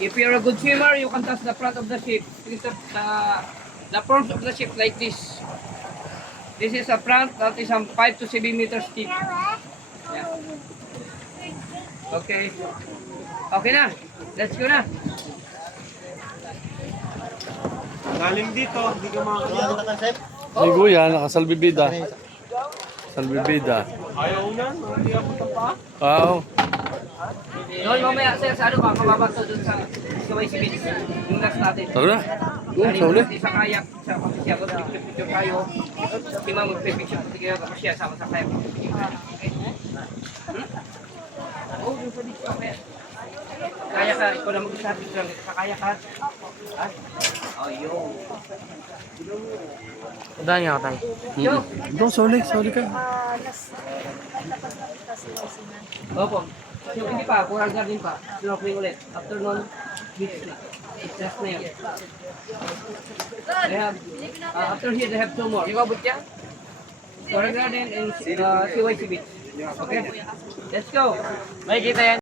If you're a good swimmer, you can touch the front of the ship. This is the, the front of the ship like this. This is a front that is um, 5 to 7 meters deep. Yeah. Okay. Okay na. Let's go na. Galing dito, hindi ka makakita. Ligo yan, nakasalbibida. Salbibida. Ayaw na, hindi ako tapa. Wow. Noon mamaya sir, sa ano ba? Mababato dun sa si Beach. Yung last natin. Tara na. Doon, sa uli. Sa kayak, sa kapasya ko, picture-picture tayo. Si ma'am magpipicture pati kayo kapasya sama sa kayak. Oh, yung sa beach mamaya. Kaya ka, ikaw na mag-sabi lang. Kakaya ka. Ha? Oh, yun. Udahan niya ako tayo. Yo. Doon, sa uli, sa uli ka. Opo. So, hindi pa, kurang garden pa. Snorkeling ulit. After nun, beach na. Just na yun. They have, uh, after here, they have two more. Ikaw, Butya? Kurang garden and uh, CYC beach. Okay? Let's go. May kita yan.